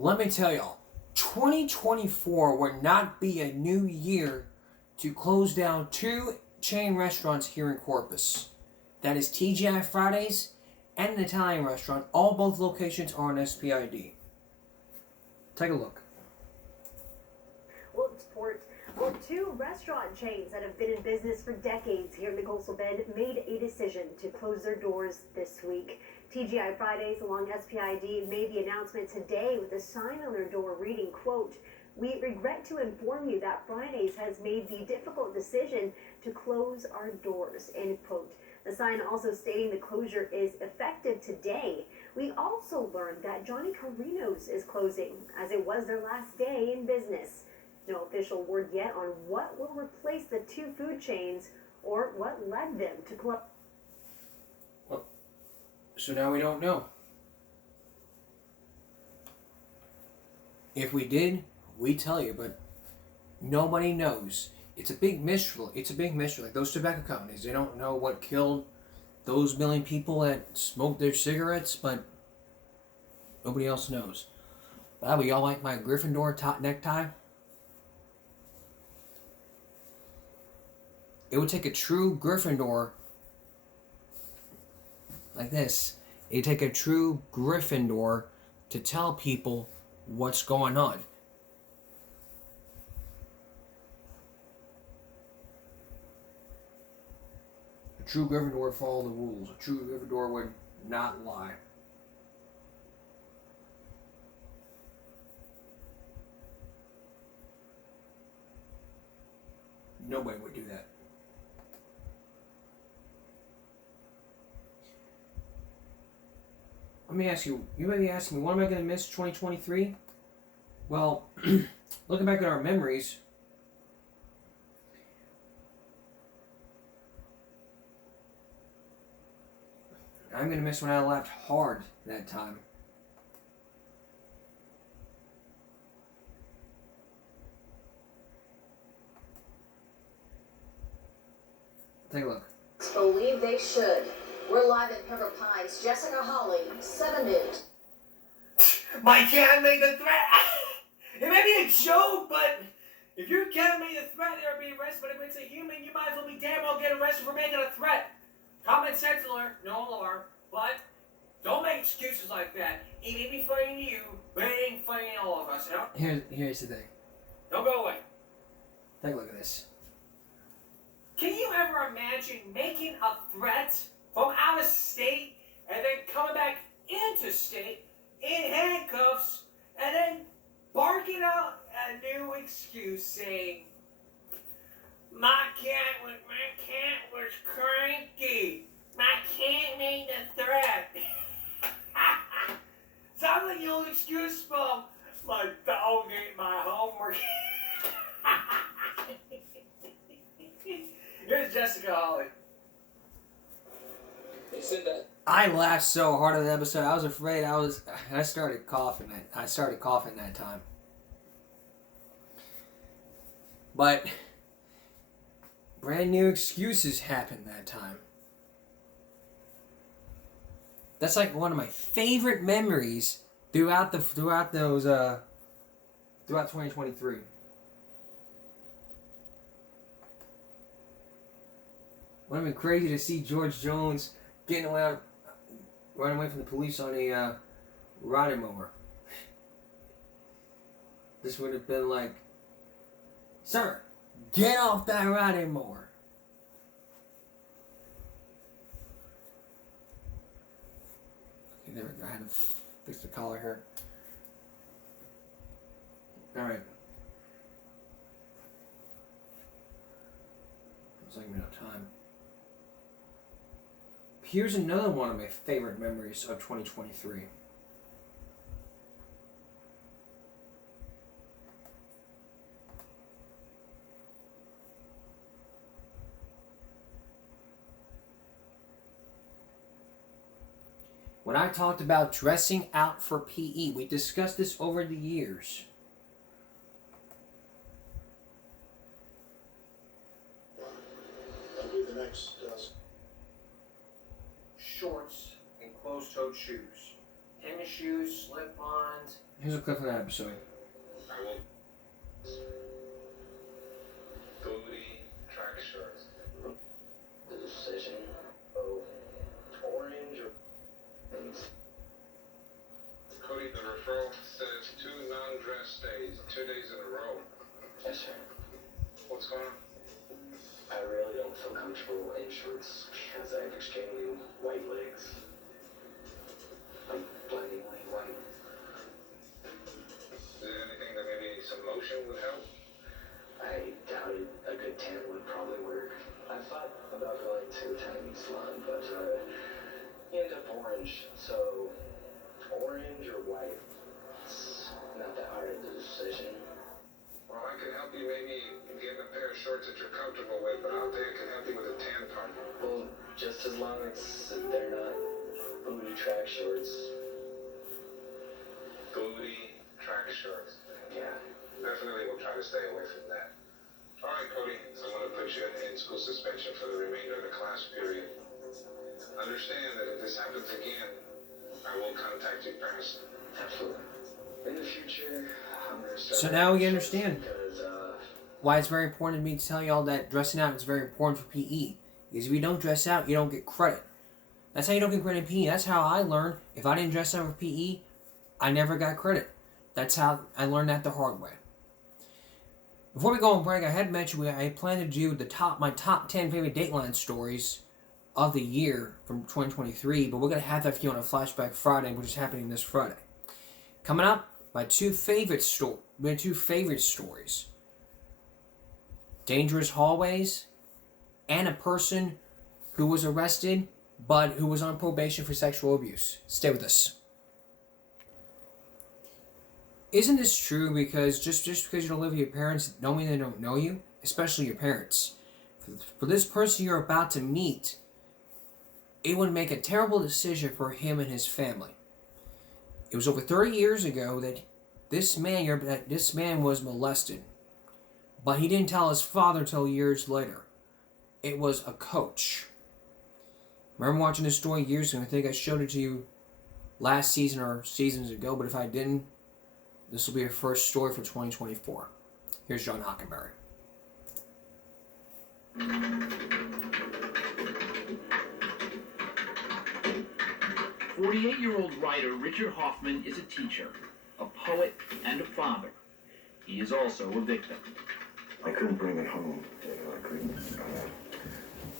Let me tell y'all, 2024 would not be a new year to close down two chain restaurants here in Corpus. That is TGI Fridays and an Italian restaurant. All both locations are on SPID. Take a look. Well, two restaurant chains that have been in business for decades here in the Coastal Bend made a decision to close their doors this week. TGI Fridays along SPID made the announcement today with a sign on their door reading, quote, "We regret to inform you that Fridays has made the difficult decision to close our doors," end quote. The sign also stating the closure is effective today. We also learned that Johnny Carino's is closing, as it was their last day in business. No official word yet on what will replace the two food chains or what led them to close. Well, so now we don't know. If we did, we'd tell you, but nobody knows. It's a big mystery. It's a big mystery. Like those tobacco companies, they don't know what killed those million people that smoked their cigarettes, but nobody else knows. Wow, y'all like my Gryffindor necktie? It would take a true Gryffindor like this. It'd take a true Gryffindor to tell people what's going on. A true Gryffindor would follow the rules. A true Gryffindor would not lie. Nobody would do that. Let me ask you, you may be asking me, what am I going to miss 2023? Well, looking back at our memories, I'm going to miss when I laughed hard that time. Take a look. Believe they should. We're live in Pembroke Pines. Jessica Hawley, 7 News. My cat made the threat. It may be a joke, but if your cat made a threat, they'll be arrested. But if it's a human, you might as well be damn well get arrested for making a threat. Common sense alert, no alarm, but don't make excuses like that. It may be funny to you, but it ain't funny to all of us. You know? Here's the thing. Don't go away. Take a look at this. Can you ever imagine making a threat from out of state and then coming back into state in handcuffs and then barking out a new excuse saying, my cat was cranky. My cat made the threat. Sounds like the old excuse from my dog ate my homework. Here's Jessica Hawley. They said that. I laughed so hard at the episode. I was afraid I started coughing. I started coughing that time. But brand new excuses happened that time. That's like one of my favorite memories throughout 2023. Would have been crazy to see George Jones running away from the police on a riding mower. This would have been like, sir, get off that riding mower. Okay, there we go. I had to fix the collar here. Alright. Looks like I'm out of time. Here's another one of my favorite memories of 2023. When I talked about dressing out for PE, we discussed this over the years. That'll be the next. Shorts and closed-toed shoes. Tennis shoes, slip-ons, Here's a clip from that episode. I will. Booty track shorts. The decision of orange or Cody, the referral says 2 non-dress days, 2 days in a row. yes, sir. What's going on? I really don't feel comfortable in shorts because I have extremely white legs. Like blindingly white. Is there anything that maybe some lotion would help? I doubted a good tan would probably work. I thought about going to a tanning salon, but you end up orange. So orange or white? It's not that hard of a decision. Well, I can help you maybe get a pair of shorts that you're comfortable with, but I don't think I can help you with a tan part. Well, just as long as they're not booty track shorts. Booty track shorts. Yeah. Definitely we'll try to stay away from that. All right, Cody, so I'm going to put you in school suspension for the remainder of the class period. Understand that if this happens again, I will contact your parents. Absolutely. In the future, I'm gonna start. So now we understand Because, why it's very important to me to tell y'all that dressing out is very important for PE. Because if you don't dress out, you don't get credit. That's how you don't get credit in PE. That's how I learned. If I didn't dress out for PE, I never got credit. That's how I learned that the hard way. Before we go on break, I had mentioned I plan to do my top 10 favorite Dateline stories of the year from 2023, but we're going to have that for you on a Flashback Friday, which is happening this Friday. Coming up, my two favorite stories. Dangerous Hallways and a person who was arrested but who was on probation for sexual abuse. Stay with us. Isn't this true? Because just because you don't live with your parents, don't mean they don't know you, especially your parents. For this person you're about to meet, it would make a terrible decision for him and his family. It was over 30 years ago that this man was molested, but he didn't tell his father until years later. It was a coach. I remember watching this story years ago. I think I showed it to you last season or seasons ago, but if I didn't, this will be your first story for 2024. Here's John Hockenberry. 48-year-old writer Richard Hoffman is a teacher, a poet, and a father. He is also a victim. I couldn't bring it home. You know,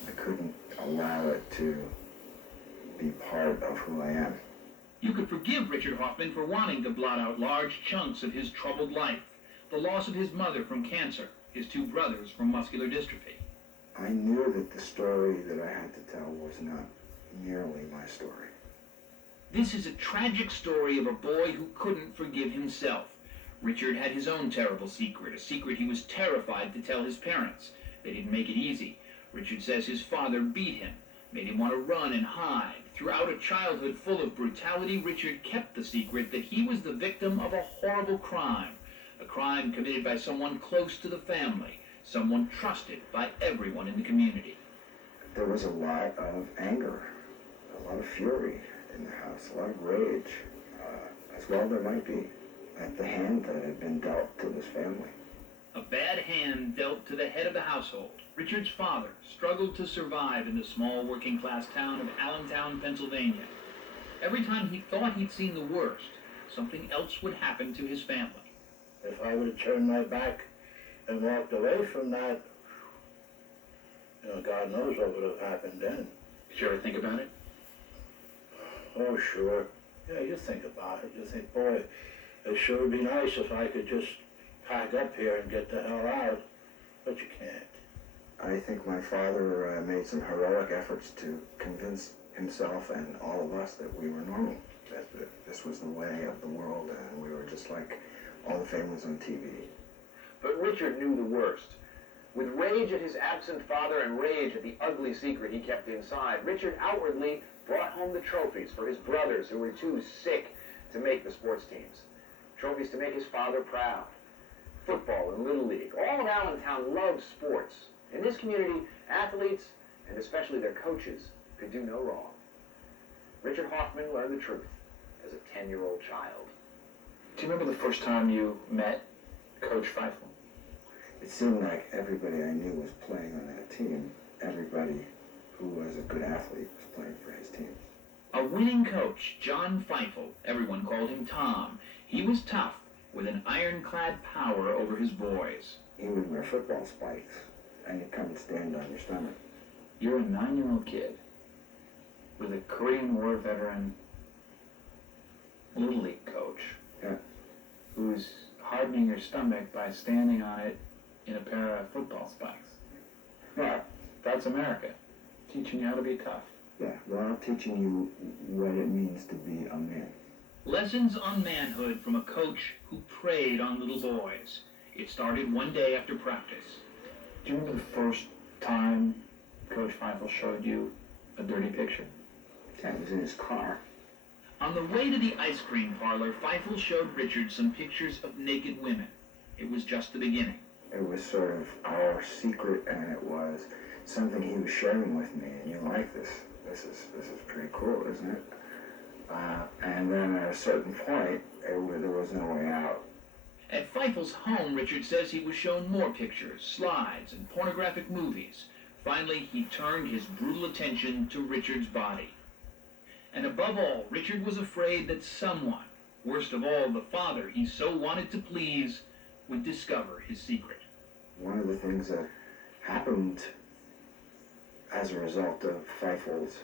I couldn't allow it to be part of who I am. You could forgive Richard Hoffman for wanting to blot out large chunks of his troubled life, the loss of his mother from cancer, his two brothers from muscular dystrophy. I knew that the story that I had to tell was not merely my story. This is a tragic story of a boy who couldn't forgive himself. Richard had his own terrible secret, a secret he was terrified to tell his parents. They didn't make it easy. Richard says his father beat him, made him want to run and hide. Throughout a childhood full of brutality, Richard kept the secret that he was the victim of a horrible crime, a crime committed by someone close to the family, someone trusted by everyone in the community. There was a lot of anger, a lot of fury in the house, a lot of rage, as well there might be, at the hand that had been dealt to this family. A bad hand dealt to the head of the household. Richard's father struggled to survive in the small working-class town of Allentown, Pennsylvania. Every time he thought he'd seen the worst, something else would happen to his family. If I would have turned my back and walked away from that, God knows what would have happened then. Did you ever think about it? Oh, sure. Yeah, you think about it. You think, boy, it sure would be nice if I could just pack up here and get the hell out. But you can't. I think my father made some heroic efforts to convince himself and all of us that we were normal, that this was the way of the world, and we were just like all the families on TV. But Richard knew the worst. With rage at his absent father and rage at the ugly secret he kept inside, Richard outwardly brought home the trophies for his brothers who were too sick to make the sports teams. Trophies to make his father proud. Football and Little League. All of Allentown loved sports. In this community, athletes, and especially their coaches, could do no wrong. Richard Hoffman learned the truth as a 10-year-old child. To you remember the first time you met Coach Feifel? It seemed like everybody I knew was playing on that team. Everybody who was a good athlete was playing for his team. A winning coach, John Feifel, everyone called him Tom. He was tough, with an ironclad power over his boys. He would wear football spikes, and he'd come and stand on your stomach. You're a 9-year-old kid with a Korean War veteran Little League coach, yeah, who's hardening your stomach by standing on it in a pair of football spikes. Yeah, That's America, teaching you how to be tough. yeah. Well, I'm teaching you what it means to be a man. Lessons on manhood from a coach who preyed on little boys. It started one day after practice. Do you remember the first time Coach Feifel showed you a dirty picture? Yeah, he was in his car. On the way to the ice cream parlor, Feifel showed Richard some pictures of naked women. It was just the beginning. It was sort of our secret, and it was something he was sharing with me. And you like this? This is pretty cool, isn't it? And then at a certain point, there was no way out. At Feifel's home, Richard says he was shown more pictures, slides, and pornographic movies. Finally, he turned his brutal attention to Richard's body. And above all, Richard was afraid that someone, worst of all, the father he so wanted to please, would discover his secret. One of the things that happened as a result of Feifel's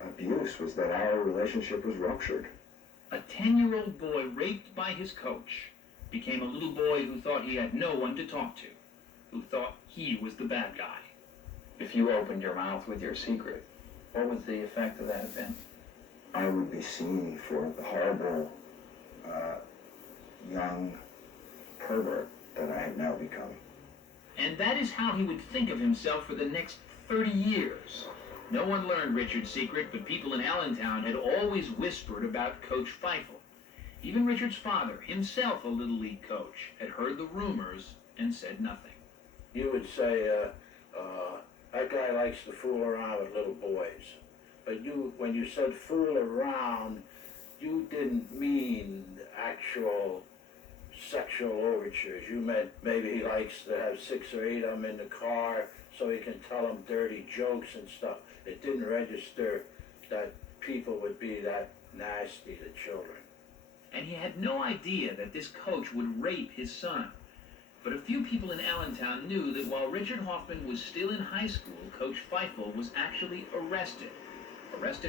abuse was that our relationship was ruptured. A 10-year-old boy raped by his coach became a little boy who thought he had no one to talk to, who thought he was the bad guy. If you opened your mouth with your secret, what would the effect of that have been? I would be seen for the horrible young pervert that I have now become. And that is how he would think of himself for the next 30 years. No one learned Richard's secret, but people in Allentown had always whispered about Coach Feifel. Even Richard's father, himself a Little League coach, had heard the rumors and said nothing. You would say, that guy likes to fool around with little boys. But when you said fool around, you didn't mean actual sexual overtures. You meant maybe he likes to have 6 or 8 of them in the car so he can tell them dirty jokes and stuff. It didn't register that people would be that nasty to children. And he had no idea that this coach would rape his son. But a few people in Allentown knew that while Richard Hoffman was still in high school, Coach Feifel was actually arrested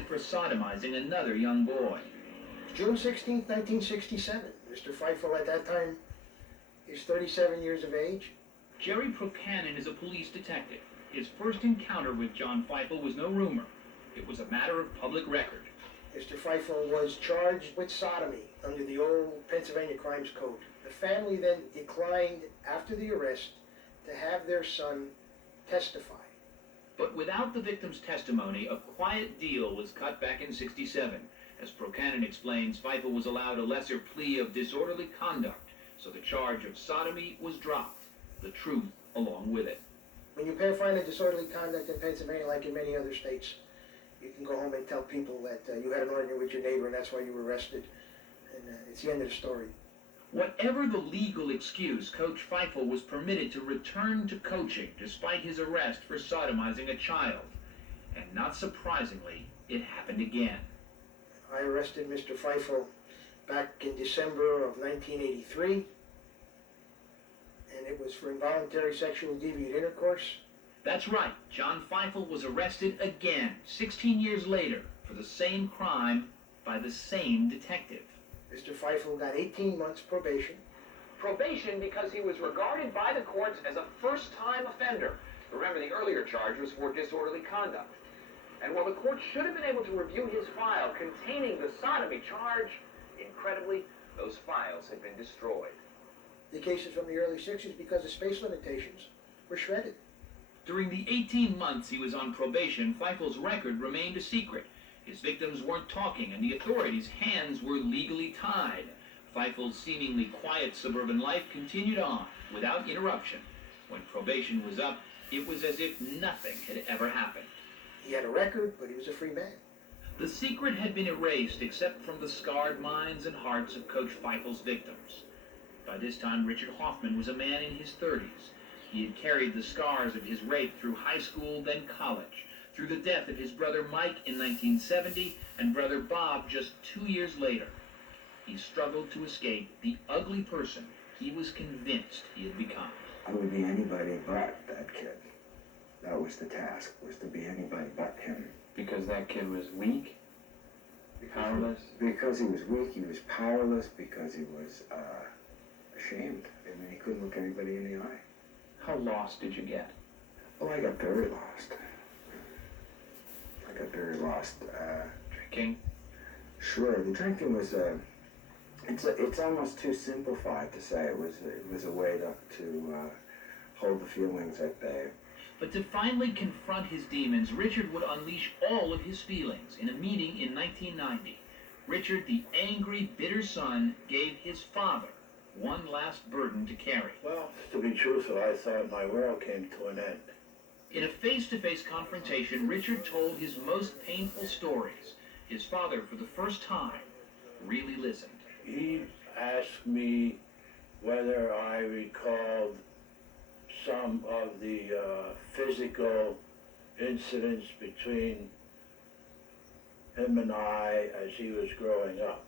for sodomizing another young boy. June 16, 1967. Mr. Feifel at that time is 37 years of age. Jerry Procanin is a police detective. His first encounter with John Feifel was no rumor. It was a matter of public record. Mr. Feifel was charged with sodomy under the old Pennsylvania Crimes Code. The family then declined, after the arrest, to have their son testify. But without the victim's testimony, a quiet deal was cut back in '67. As Procanin explains, Feifel was allowed a lesser plea of disorderly conduct, so the charge of sodomy was dropped, the truth along with it. When you find a disorderly conduct in Pennsylvania, like in many other states, you can go home and tell people that you had an argument with your neighbor and that's why you were arrested. And it's the end of the story. Whatever the legal excuse, Coach Feifel was permitted to return to coaching despite his arrest for sodomizing a child. And not surprisingly, it happened again. I arrested Mr. Feifel back in December of 1983, and it was for involuntary sexual deviant intercourse. That's right, John Feifel was arrested again, 16 years later, for the same crime by the same detective. Mr. Feifel got 18 months probation. Probation because he was regarded by the courts as a first-time offender. Remember, the earlier charge was for disorderly conduct. And while the court should have been able to review his file containing the sodomy charge, incredibly, those files had been destroyed. The cases from the early 60s, because of space limitations, were shredded. During the 18 months he was on probation, Feifel's record remained a secret. His victims weren't talking, and the authorities' hands were legally tied. Feifel's seemingly quiet suburban life continued on, without interruption. When probation was up, it was as if nothing had ever happened. He had a record, but he was a free man. The secret had been erased except from the scarred minds and hearts of Coach Feifel's victims. By this time, Richard Hoffman was a man in his 30s. He had carried the scars of his rape through high school, then college, through the death of his brother Mike in 1970 and brother Bob just 2 years later. He struggled to escape the ugly person he was convinced he had become. I would be anybody but that kid. That was the task, was to be anybody but him. Because that kid was weak? Powerless? Because he was weak, he was powerless, because he was ashamed. I mean, he couldn't look anybody in the eye. How lost did you get? Well, I got very lost. I got very lost. Drinking? Sure, the drinking was it's almost too simplified to say it was a way to hold the feelings at bay. But to finally confront his demons, Richard would unleash all of his feelings in a meeting in 1990. Richard, the angry, bitter son, gave his father one last burden to carry. Well, to be truthful, I thought my world came to an end. In a face-to-face confrontation, Richard told his most painful stories. His father, for the first time, really listened. He asked me whether I recalled some of the physical incidents between him and I as he was growing up.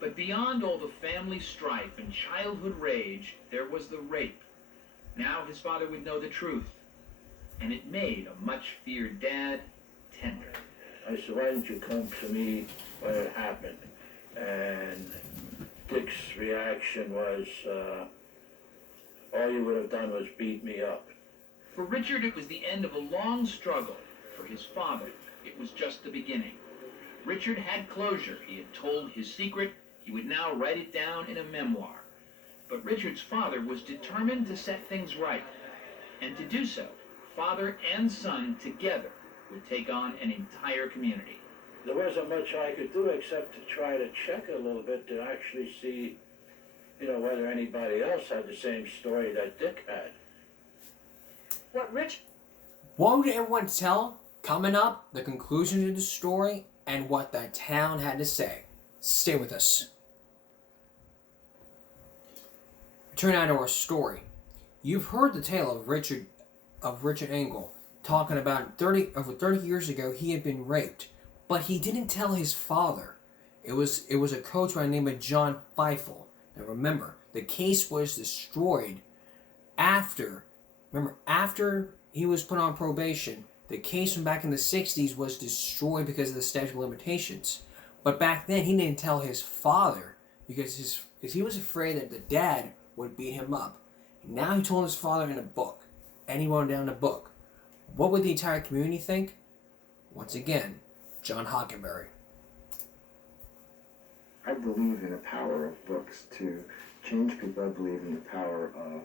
But beyond all the family strife and childhood rage, there was the rape. Now his father would know the truth, and it made a much-feared dad tender. I said, why didn't you come to me when it happened? And Dick's reaction was, all you would have done was beat me up. For Richard, it was the end of a long struggle. For his father, it was just the beginning. Richard had closure. He had told his secret. He would now write it down in a memoir. But Richard's father was determined to set things right. And to do so, father and son together would take on an entire community. There wasn't much I could do except to try to check a little bit to actually see, whether anybody else had the same story that Dick had. What would everyone tell? Coming up, the conclusion to the story and what the town had to say. Stay with us. Turn out to our story. You've heard the tale of Richard Engel talking about over 30 years ago he had been raped, but he didn't tell his father. It was a coach by the name of John Feifel. Now remember, the case was destroyed after he was put on probation. The case from back in the 60s was destroyed because of the statute of limitations. But back then, he didn't tell his father because he was afraid that the dad would beat him up. Now he told his father in a book, and he wrote down the book. What would the entire community think? Once again, John Hockenberry. I believe in the power of books to change people. I believe in the power of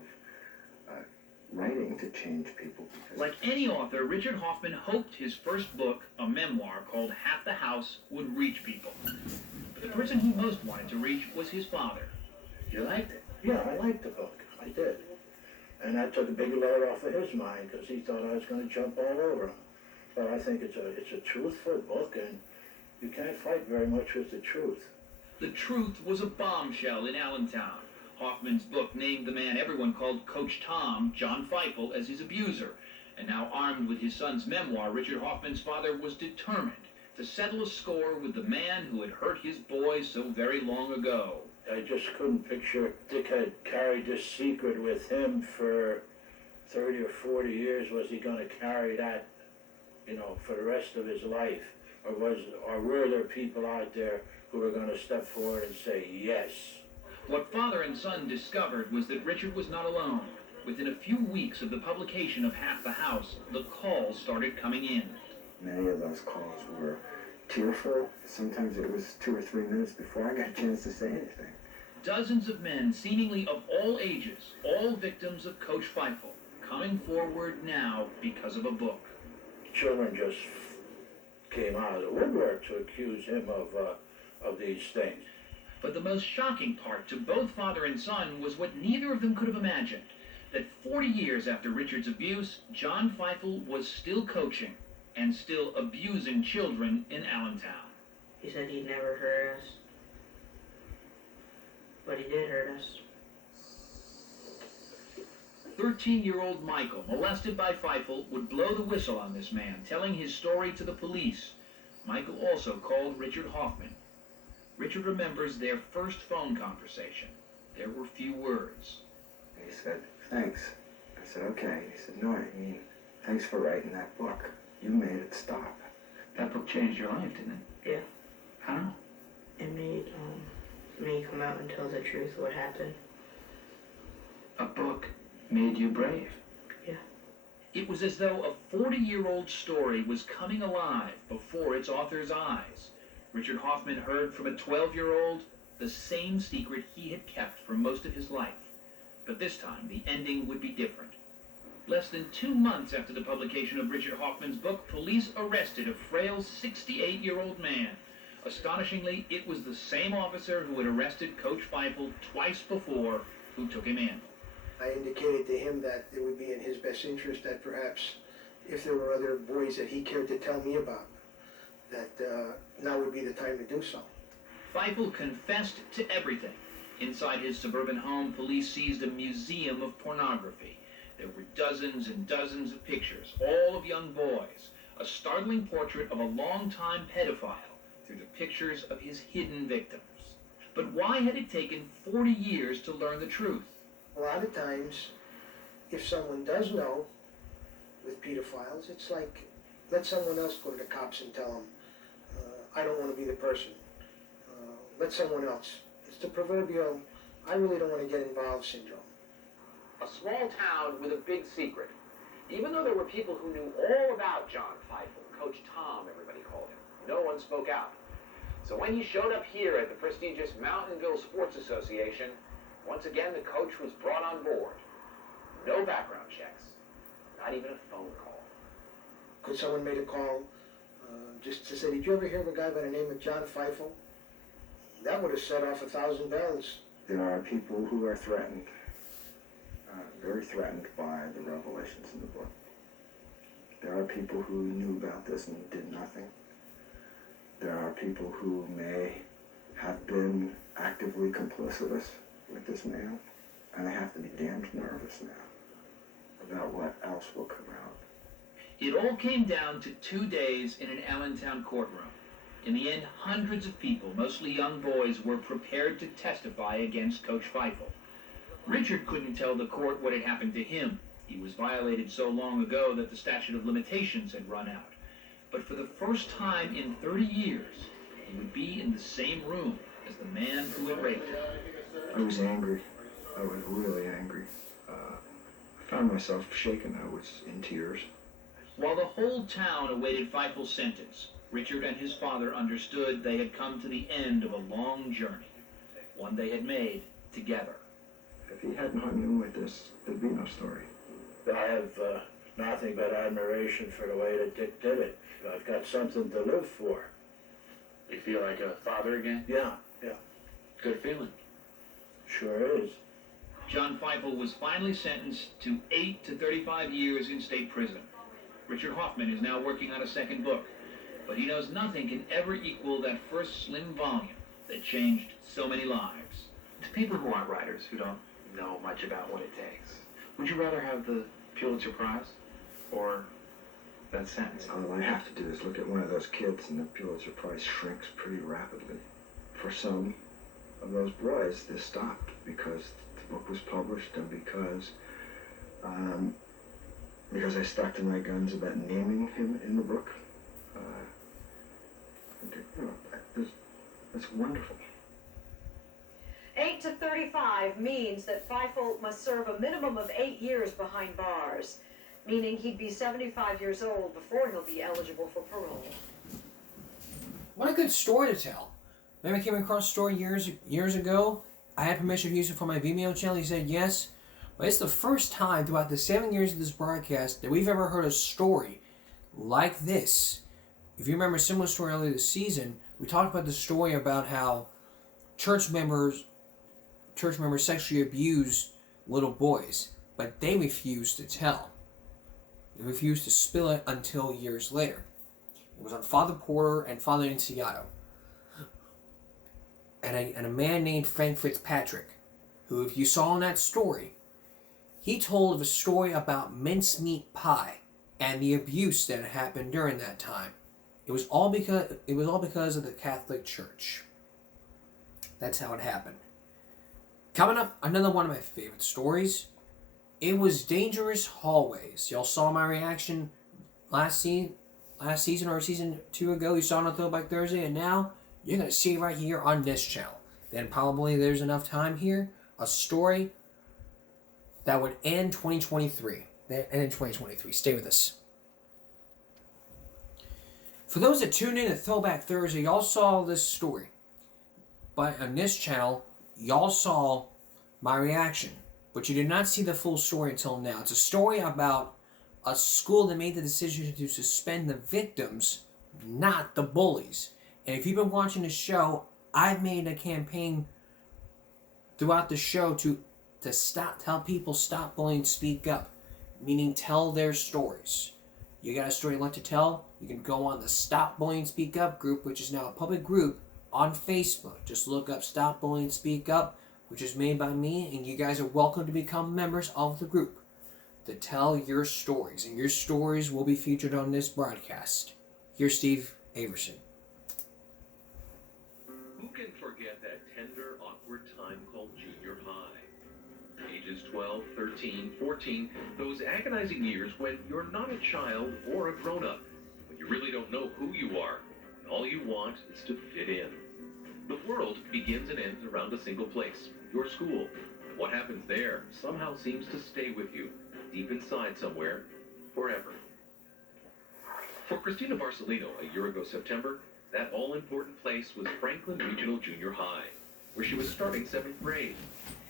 writing to change people. Like any author, Richard Hoffman hoped his first book, a memoir called Half the House, would reach people. But the person he most wanted to reach was his father. You liked it? Yeah, I liked the book. I did. And that took a big load off of his mind because he thought I was going to jump all over him. But I think it's a truthful book, and you can't fight very much with the truth. The truth was a bombshell in Allentown. Hoffman's book named the man everyone called Coach Tom, John Feifel, as his abuser. And now armed with his son's memoir, Richard Hoffman's father was determined to settle a score with the man who had hurt his boy so very long ago. I just couldn't picture Dick had carried this secret with him for 30 or 40 years. Was he going to carry that, for the rest of his life? Or were there people out there who were going to step forward and say yes? What father and son discovered was that Richard was not alone. Within a few weeks of the publication of Half the House, the calls started coming in. Many of those calls were tearful. Sometimes it was 2 or 3 minutes before I got a chance to say anything. Dozens of men, seemingly of all ages, all victims of Coach Feifel, coming forward now because of a book. Children just came out of the woodwork to accuse him of these things. But the most shocking part to both father and son was what neither of them could have imagined, that 40 years after Richard's abuse, John Feifel was still coaching and still abusing children in Allentown. He said he'd never hurt us. But he did hurt us. 13-year-old Michael, molested by Feifel, would blow the whistle on this man, telling his story to the police. Michael also called Richard Hoffman. Richard remembers their first phone conversation. There were few words. He said, "Thanks." I said, "Okay." He said, "No, I mean, thanks for writing that book. You made it stop." That book changed your life, didn't it? Yeah. How? It made me come out and tell the truth what happened. A book made you brave. Yeah. It was as though a 40-year-old story was coming alive before its author's eyes. Richard Hoffman heard from a 12-year-old the same secret he had kept for most of his life. But this time, the ending would be different. Less than 2 months after the publication of Richard Hoffman's book, police arrested a frail 68-year-old man. Astonishingly, it was the same officer who had arrested Coach Feifel twice before who took him in. I indicated to him that it would be in his best interest that perhaps if there were other boys that he cared to tell me about, that now would be the time to do so. Feifel confessed to everything. Inside his suburban home, police seized a museum of pornography. There were dozens and dozens of pictures, all of young boys. A startling portrait of a longtime pedophile through the pictures of his hidden victims. But why had it taken 40 years to learn the truth? A lot of times, if someone does know with pedophiles, it's like, let someone else go to the cops and tell them, I don't want to be the person. Let someone else. It's the proverbial, I really don't want to get involved syndrome. A small town with a big secret. Even though there were people who knew all about John Feifel, Coach Tom, everybody called him, no one spoke out. So when he showed up here at the prestigious Mountainville Sports Association, once again the coach was brought on board. No background checks, not even a phone call. Could someone make a call just to say, did you ever hear of a guy by the name of John Feifel? That would have set off 1,000 bells. There are people who are threatened, very threatened by the revelations in the book. There are people who knew about this and did nothing. There are people who may have been actively complicit with this man, and they have to be damned nervous now about what else will come out. It all came down to 2 days in an Allentown courtroom. In the end, hundreds of people, mostly young boys, were prepared to testify against Coach Feifel. Richard couldn't tell the court what had happened to him. He was violated so long ago that the statute of limitations had run out. But for the first time in 30 years, he would be in the same room as the man who had raped him. I was angry. I was really angry. I found myself shaken. I was in tears. While the whole town awaited Feifel's sentence, Richard and his father understood they had come to the end of a long journey, one they had made together. If he had not known like this, there'd be no story. I have nothing but admiration for the way that Dick did it. I've got something to live for. You feel like a father again? Yeah. Good feeling. Sure is. John Feifel was finally sentenced to 8 to 35 years in state prison. Richard Hoffman is now working on a second book, but he knows nothing can ever equal that first slim volume that changed so many lives. To people who aren't writers, who don't know much about what it takes, would you rather have the Pulitzer Prize or that sentence? All I have to do is look at one of those kids and the Pulitzer Prize shrinks pretty rapidly. For some of those boys, this stopped because the book was published and because I stuck to my guns about naming him in the book. That's wonderful. 8 to 35 means that Feifel must serve a minimum of 8 years behind bars, meaning he'd be 75 years old before he'll be eligible for parole. What a good story to tell. Remember I came across a story years ago? I had permission to use it for my Vimeo channel. He said yes. But it's the first time throughout the 7 years of this broadcast that we've ever heard a story like this. If you remember a similar story earlier this season, we talked about the story about how church members sexually abused little boys, but they refused to tell. They refused to spill it until years later. It was on Father Porter and Father Enciato. and a man named Frank Fitzpatrick, who, if you saw in that story, he told a story about mincemeat pie and the abuse that happened during that time. It was all because of the Catholic Church. That's how it happened. Coming up, another one of my favorite stories. It was Dangerous Hallways. Y'all saw my reaction last season or season 2 ago. You saw it on Throwback Thursday, and now you're going to see it right here on this channel. Then probably there's enough time here. A story that would end 2023. That end in 2023. Stay with us. For those that tuned in at Throwback Thursday, y'all saw this story. But on this channel, y'all saw my reaction. But you did not see the full story until now. It's a story about a school that made the decision to suspend the victims, not the bullies. And if you've been watching the show, I've made a campaign throughout the show to tell people stop bullying, speak up. Meaning tell their stories. You got a story you'd like to tell? You can go on the Stop Bullying Speak Up group, which is now a public group on Facebook. Just look up Stop Bullying Speak Up, which is made by me, and you guys are welcome to become members of the group to tell your stories, and your stories will be featured on this broadcast. Here's Steve Averson. Who can forget that tender, awkward time called junior high? Ages 12, 13, 14, those agonizing years when you're not a child or a grown-up, when you really don't know who you are, and all you want is to fit in. The world begins and ends around a single place, your school. And what happens there somehow seems to stay with you, deep inside somewhere, forever. For Christina Barcelino, a year ago September, that all-important place was Franklin Regional Junior High, where she was starting 7th grade.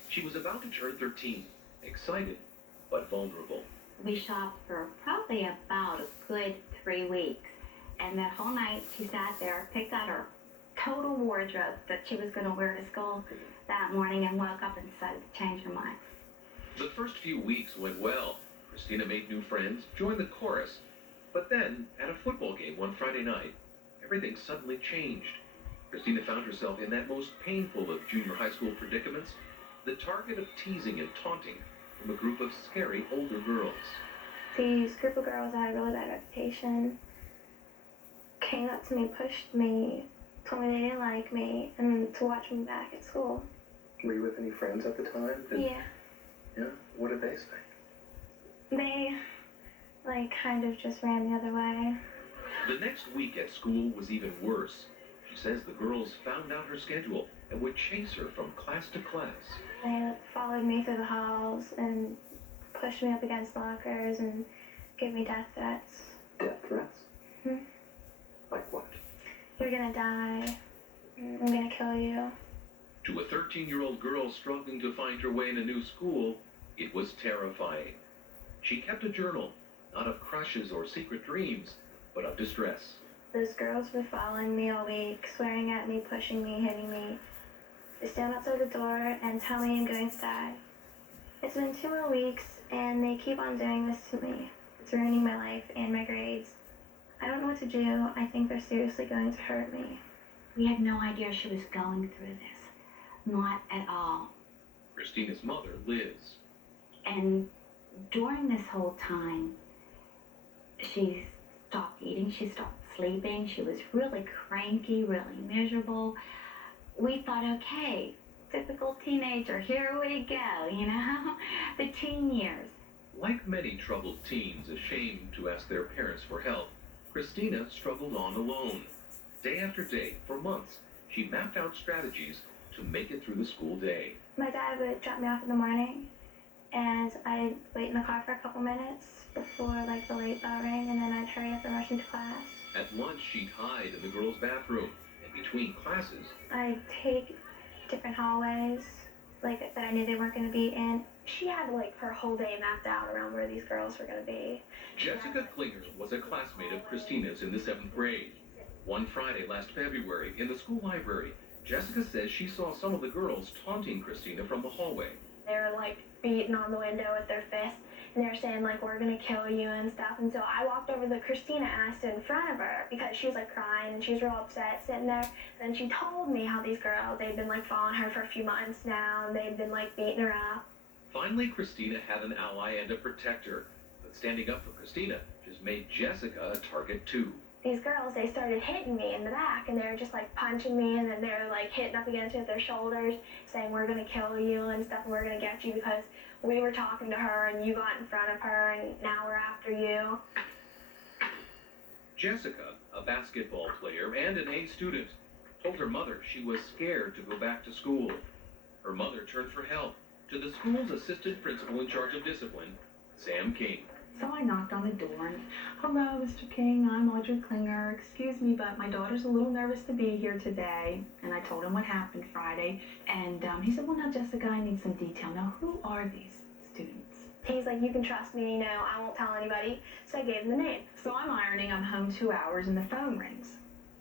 She was about to turn 13, excited, but vulnerable. We shopped for probably about a good 3 weeks. And that whole night, she sat there, picked out her total wardrobe that she was going to wear to school that morning, and woke up and decided to change her mind. The first few weeks went well. Christina made new friends, joined the chorus. But then, at a football game one Friday night, everything suddenly changed. Christina found herself in that most painful of junior high school predicaments, the target of teasing and taunting from a group of scary older girls. These group of girls that had a really bad reputation came up to me, pushed me, told me they didn't like me, and to watch me back at school. Were you with any friends at the time? Yeah. Yeah? What did they say? They, kind of just ran the other way. The next week at school was even worse. She says the girls found out her schedule and would chase her from class to class. They followed me through the halls and pushed me up against lockers and gave me death threats. Death threats? Hmm? Like what? You're gonna die. I'm gonna kill you. To a 13-year-old girl struggling to find her way in a new school, it was terrifying. She kept a journal, not of crushes or secret dreams, but of distress. Those girls were following me all week, swearing at me, pushing me, hitting me. They stand outside the door and tell me I'm going to die. It's been 2 more weeks, and they keep on doing this to me. It's ruining my life and my grades. I don't know what to do. I think they're seriously going to hurt me. We had no idea she was going through this. Not at all. Christina's mother, Liz. And during this whole time, she stopped eating, she stopped sleeping, she was really cranky, really miserable. We thought, okay, typical teenager, here we go, the teen years. Like many troubled teens ashamed to ask their parents for help, Christina struggled on alone. Day after day, for months, she mapped out strategies to make it through the school day. My dad would drop me off in the morning, and I'd wait in the car for a couple minutes before the late bell rang, and then I'd hurry up and rush into class. At lunch, she'd hide in the girls' bathroom, and between classes, I'd take different hallways, that I knew they weren't going to be in. She had, her whole day mapped out around where these girls were going to be. Jessica Klinger was a classmate of Christina's in the 7th grade. One Friday last February, in the school library, Jessica says she saw some of the girls taunting Christina from the hallway. They were, beating on the window with their fists, and they were saying like, we're gonna kill you and stuff. And so I walked over to Christina and I stood in front of her because she was like crying and she was real upset sitting there. And she told me how these girls, they'd been like following her for a few months now and they'd been like beating her up. Finally, Christina had an ally and a protector. But standing up for Christina just made Jessica a target too. These girls, they started hitting me in the back and they were just like punching me and then they were like hitting up against me with their shoulders saying we're gonna kill you and stuff and we're gonna get you because we were talking to her and you got in front of her and now we're after you. Jessica, a basketball player and an A student, told her mother she was scared to go back to school. Her mother turned for help to the school's assistant principal in charge of discipline, Sam King. So I knocked on the door and, hello, Mr. King, I'm Audrey Klinger. Excuse me, but my daughter's a little nervous to be here today. And I told him what happened Friday. And he said, well, now, Jessica, I need some detail. Now, who are these students? He's like, you can trust me, you know, I won't tell anybody. So I gave him the name. So I'm ironing, I'm home 2 hours, and the phone rings.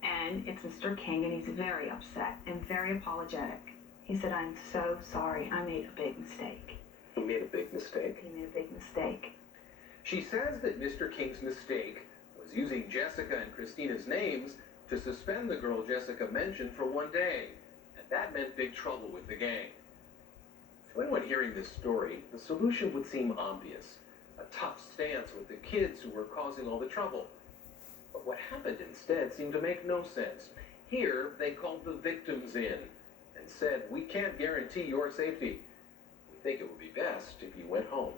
And it's Mr. King, and he's very upset and very apologetic. He said, I'm so sorry, I made a big mistake. He made a big mistake. He made a big mistake. She says that Mr. King's mistake was using Jessica and Christina's names to suspend the girl Jessica mentioned for one day, and that meant big trouble with the gang. To anyone hearing this story, the solution would seem obvious, a tough stance with the kids who were causing all the trouble. But what happened instead seemed to make no sense. Here, they called the victims in and said, we can't guarantee your safety. We think it would be best if you went home.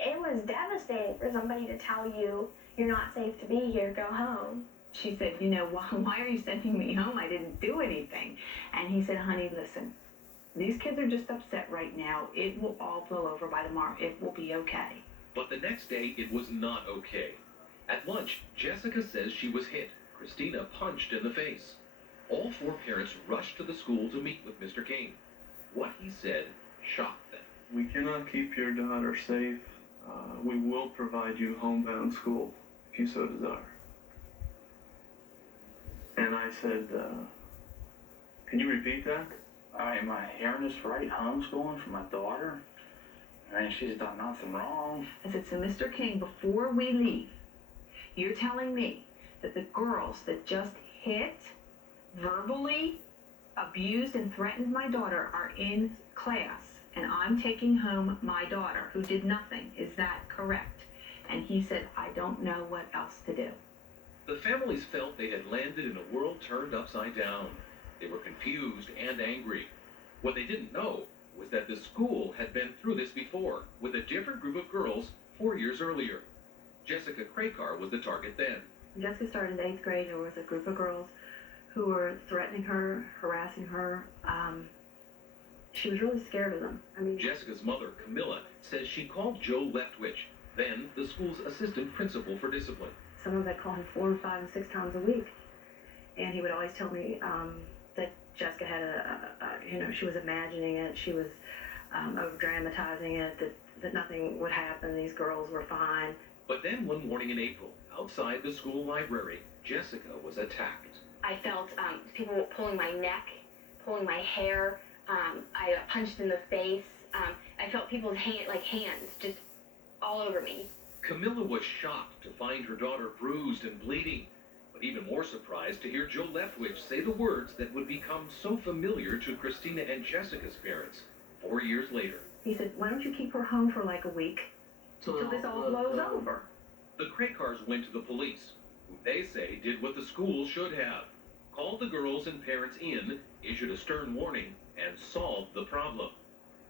It was devastating for somebody to tell you, you're not safe to be here, go home. She said, you know, why are you sending me home? I didn't do anything. And he said, honey, listen, these kids are just upset right now. It will all blow over by tomorrow. It will be okay. But the next day, it was not okay. At lunch, Jessica says she was hit. Christina punched in the face. All four parents rushed to the school to meet with Mr. King. What he said shocked them. We cannot keep your daughter safe. We will provide you homebound school if you so desire. And I said, can you repeat that? Am I hearing this right? Homeschooling for my daughter? I mean, she's done nothing wrong. I said, so Mr. King, before we leave, you're telling me that the girls that just hit, verbally abused and threatened my daughter are in class, and I'm taking home my daughter who did nothing. Is that correct? And he said, I don't know what else to do. The families felt they had landed in a world turned upside down. They were confused and angry. What they didn't know was that the school had been through this before with a different group of girls 4 years earlier. Jessica Krakar was the target then. Jessica started in 8th grade. There was a group of girls who were threatening her, harassing her. She was really scared of them. I mean, Jessica's mother, Camilla, says she called Joe Leftwich, then the school's assistant principal for discipline. sometimes I'd call him 4 and 5 and 6 times a week. And he would always tell me that Jessica had she was imagining it, she was over-dramatizing it, that nothing would happen, these girls were fine. But then one morning in April, outside the school library, Jessica was attacked. I felt people pulling my neck, pulling my hair. I got punched in the face. I felt people's hands just all over me. Camilla was shocked to find her daughter bruised and bleeding, but even more surprised to hear Joe Leftwich say the words that would become so familiar to Christina and Jessica's parents 4 years later. He said, why don't you keep her home for like a week till this all blows over? The Krakars went to the police, who they say did what the school should have. Called the girls and parents in, issued a stern warning, and solved the problem.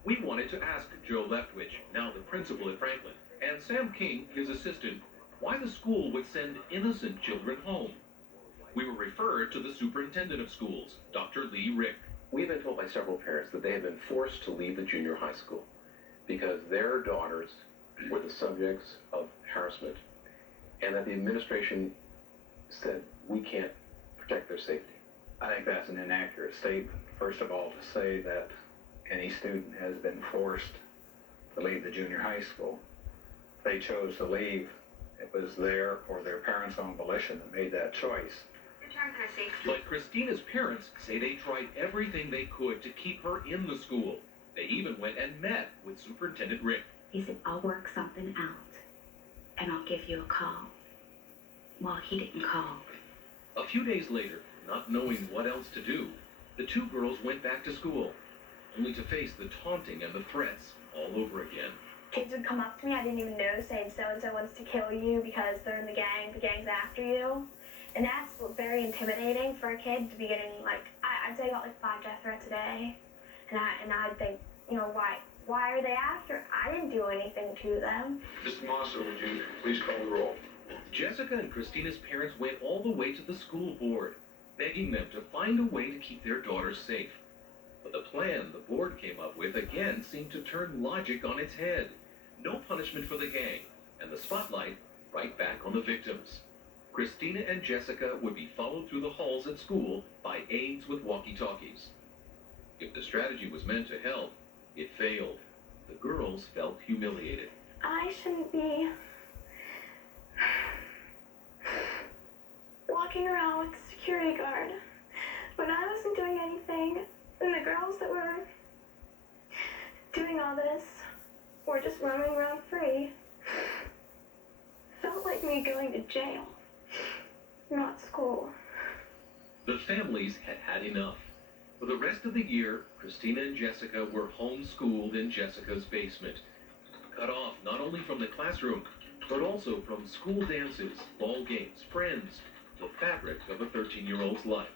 We wanted to ask Joe Leftwich, now the principal at Franklin, and Sam King, his assistant, why the school would send innocent children home. We were referred to the superintendent of schools, Dr. Lee Rick. We've been told by several parents that they have been forced to leave the junior high school because their daughters were the subjects of harassment, and that the administration said we can't protect their safety. I think that's an inaccurate statement. First of all, to say that any student has been forced to leave the junior high school. They chose to leave. It was their or their parents' own volition that made that choice. Return, Chrissy. But Christina's parents say they tried everything they could to keep her in the school. They even went and met with Superintendent Rick. He said, I'll work something out. and I'll give you a call. Well, he didn't call. A few days later, not knowing what else to do, the two girls went back to school, only to face the taunting and the threats all over again. Kids would come up to me I didn't even know saying so-and-so wants to kill you because they're in the gang's after you. And that's very intimidating for a kid to be getting, like, I'd say I got like 5 death threats a day. And I'd think, you know, why are they after? I didn't do anything to them. Mr. Mosso, would you please call the roll? Jessica and Christina's parents went all the way to the school board, begging them to find a way to keep their daughter safe. But the plan the board came up with again seemed to turn logic on its head. No punishment for the gang, and the spotlight right back on the victims. Christina and Jessica would be followed through the halls at school by aides with walkie-talkies. If the strategy was meant to help, it failed. The girls felt humiliated. I shouldn't be walking around with a security guard when I wasn't doing anything, and the girls that were doing all this were just roaming around free. Felt like me going to jail, not school. The families had had enough. For the rest of the year, Christina and Jessica were homeschooled in Jessica's basement, cut off not only from the classroom, but also from school dances, ball games, friends, the fabric of a 13-year-old's life.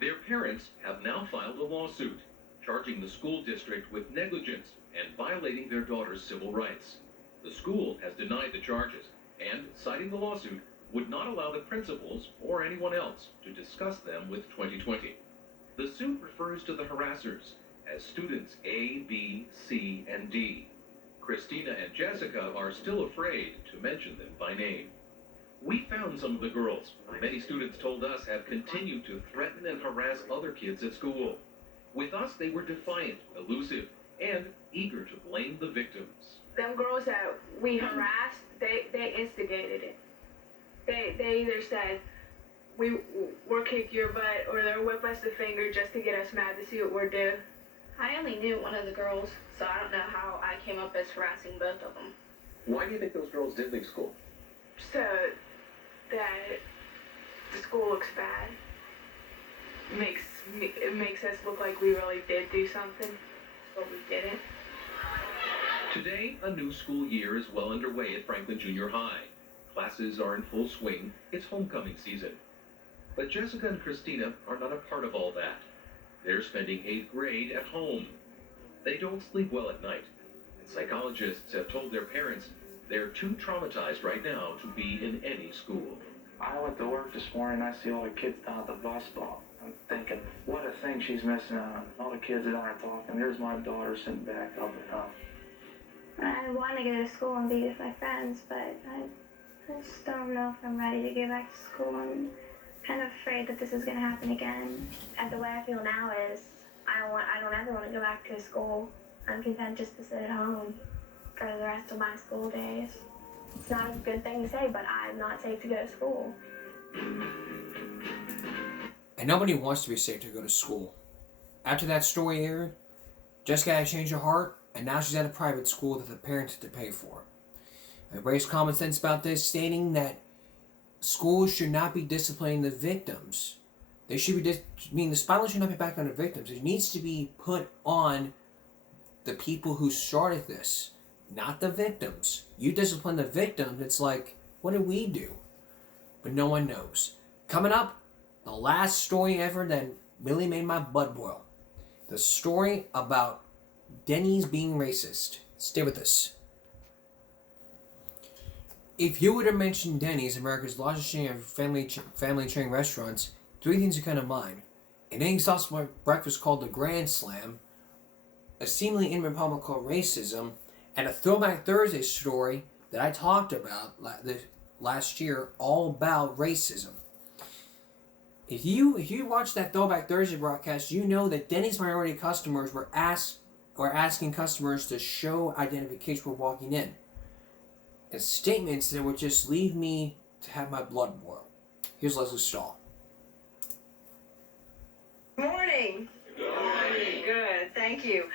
Their parents have now filed a lawsuit, charging the school district with negligence and violating their daughter's civil rights. The school has denied the charges and, citing the lawsuit, would not allow the principals or anyone else to discuss them with 2020. The suit refers to the harassers as students A, B, C, and D. Christina and Jessica are still afraid to mention them by name. We found some of the girls, who many students told us have continued to threaten and harass other kids at school. With us, they were defiant, elusive, and eager to blame the victims. Them girls that we harassed, they instigated it. They either said, we'll kick your butt, or they'll whip us the finger just to get us mad to see what we're doing. I only knew one of the girls, so I don't know how I came up as harassing both of them. Why do you think those girls did leave school? So that the school looks bad. It makes us look like we really did do something, but we didn't. Today, a new school year is well underway at Franklin Junior High. Classes are in full swing. It's homecoming season. But Jessica and Christina are not a part of all that. They're spending 8th grade at home. They don't sleep well at night. And psychologists have told their parents they're too traumatized right now to be in any school. I went to work this morning, I see all the kids down at the bus stop. I'm thinking, what a thing she's missing out on. All the kids that aren't talking. There's my daughter sitting back up and up. I want to go to school and be with my friends, but I just don't know if I'm ready to go back to school. I'm kind of afraid that this is going to happen again. And the way I feel now is I don't ever want to go back to school. I'm content just to sit at home for the rest of my school days. It's not a good thing to say, but I'm not safe to go to school. And nobody wants to be safe to go to school. After that story aired, Jessica had changed her heart, and now she's at a private school that the parents had to pay for. I raised common sense about this, stating that schools should not be disciplining the victims. They should be, the spotlight should not be back on the victims. It needs to be put on the people who started this, not the victims. You discipline the victims, it's like, what did we do? But no one knows. Coming up, the last story ever that really made my blood boil. The story about Denny's being racist. Stay with us. If you were to mention Denny's, America's largest chain of family chain restaurants, 3 things you come to mind. An egg sauce breakfast called the Grand Slam, a seemingly intimate problem called racism, and a Throwback Thursday story that I talked about last year, all about racism. If you watched that Throwback Thursday broadcast, you know that Denny's minority customers were asking customers to show identification when walking in. And statements that would just leave me to have my blood boil. Here's Leslie Stahl. Morning. Good morning. Good, thank you.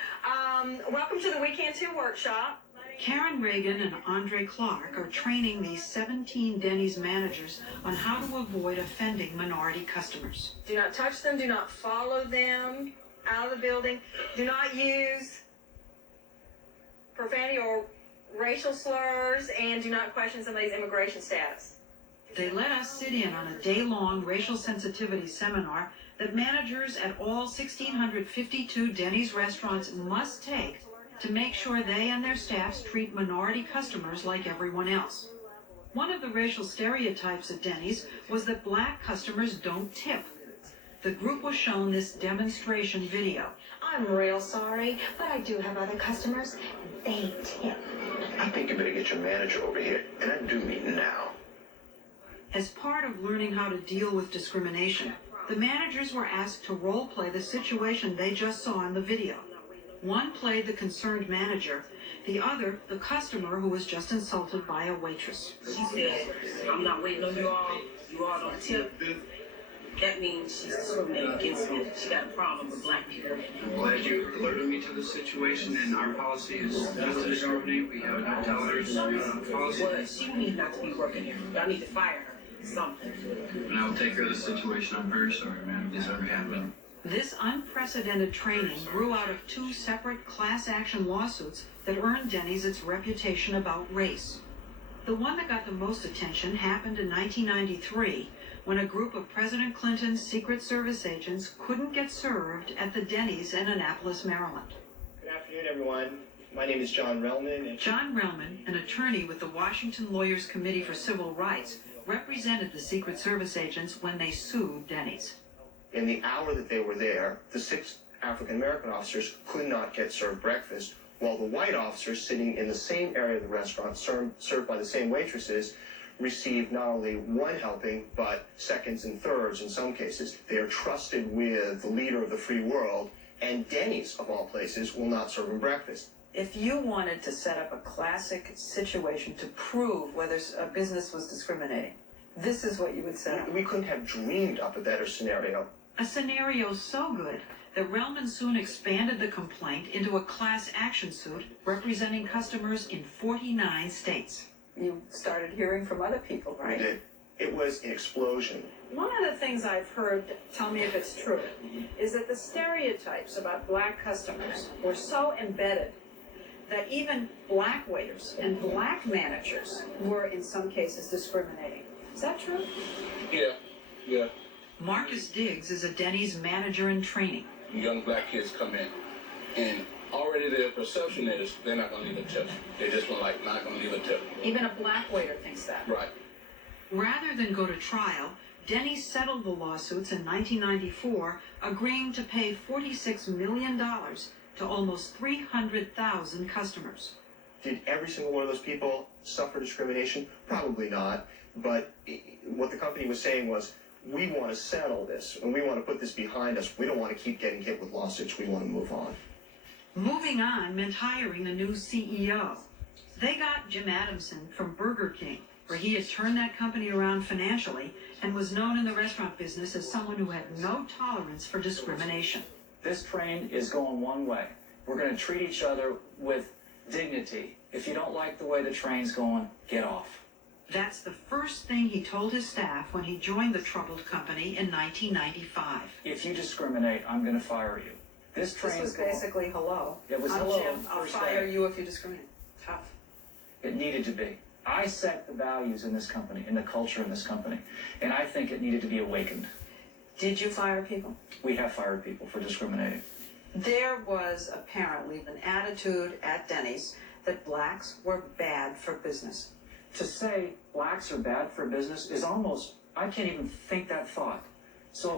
Welcome to the We Can Too workshop. My Karen Reagan and Andre Clark are training these 17 Denny's managers on how to avoid offending minority customers. Do not touch them, do not follow them out of the building, do not use profanity or racial slurs, and do not question somebody's immigration status. They let us sit in on a day-long racial sensitivity seminar that managers at all 1,652 Denny's restaurants must take to make sure they and their staffs treat minority customers like everyone else. One of the racial stereotypes at Denny's was that black customers don't tip. The group was shown this demonstration video. I'm real sorry, but I do have other customers, and they tip. I think you better get your manager over here, and I do mean now. As part of learning how to deal with discrimination, the managers were asked to role-play the situation they just saw in the video. One played the concerned manager, the other the customer who was just insulted by a waitress. She said, I'm not waiting on you all don't tip. That means she's discriminating against me. She got a problem with black people. I'm glad you alerted me to the situation, and our policy is not to discriminate. We have no tolerance policy. Well, she need not to be working here. Y'all need to fire her. Something. And I will take care of the situation. I'm very sorry, man, if this ever happened. This unprecedented training grew out of two separate class action lawsuits that earned Denny's its reputation about race. The one that got the most attention happened in 1993 when a group of President Clinton's Secret Service agents couldn't get served at the Denny's in Annapolis, Maryland. Good afternoon, everyone. My name is John Relman. John Relman, an attorney with the Washington Lawyers Committee for Civil Rights, represented the Secret Service agents when they sued Denny's. In the hour that they were there, the 6 African-American officers could not get served breakfast, while the white officers sitting in the same area of the restaurant, served by the same waitresses, received not only one helping, but seconds and thirds in some cases. They are trusted with the leader of the free world, and Denny's, of all places, will not serve them breakfast. If you wanted to set up a classic situation to prove whether a business was discriminating, this is what you would set up. We couldn't have dreamed up a better scenario. A scenario so good that Relman soon expanded the complaint into a class action suit representing customers in 49 states. You started hearing from other people, right? We did. It was an explosion. One of the things I've heard, tell me if it's true, is that the stereotypes about black customers were so embedded that even black waiters and black managers were in some cases discriminating. Is that true? Yeah. Marcus Diggs is a Denny's manager in training. Young black kids come in, and already their perception is they're not going to leave a tip. They're just not going to leave a tip. Even a black waiter thinks that. Right. Rather than go to trial, Denny's settled the lawsuits in 1994, agreeing to pay $46 million to almost 300,000 customers. Did every single one of those people suffer discrimination? Probably not. But what the company was saying was, we want to settle this, and we want to put this behind us. We don't want to keep getting hit with lawsuits. We want to move on. Moving on meant hiring a new CEO. They got Jim Adamson from Burger King, where he had turned that company around financially and was known in the restaurant business as someone who had no tolerance for discrimination. This train is going one way. We're going to treat each other with dignity. If you don't like the way the train's going, get off. That's the first thing he told his staff when he joined the troubled company in 1995. If you discriminate, I'm going to fire you. This train was basically hello. It was I'm hello. Jim. I'll fire you if you discriminate. Tough. It needed to be. I set the values in this company, in the culture in this company, and I think it needed to be awakened. Did you fire people? We have fired people for discriminating. There was apparently an attitude at Denny's that blacks were bad for business. To say blacks are bad for business is almost, I can't even think that thought. So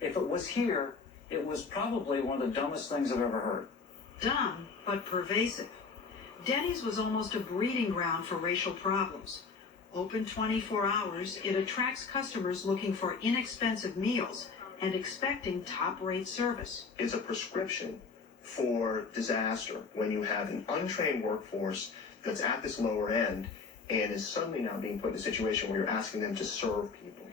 if it was here, it was probably one of the dumbest things I've ever heard. Dumb, but pervasive. Denny's was almost a breeding ground for racial problems. Open 24 hours, it attracts customers looking for inexpensive meals and expecting top-rate service. It's a prescription for disaster when you have an untrained workforce that's at this lower end and is suddenly now being put in a situation where you're asking them to serve people.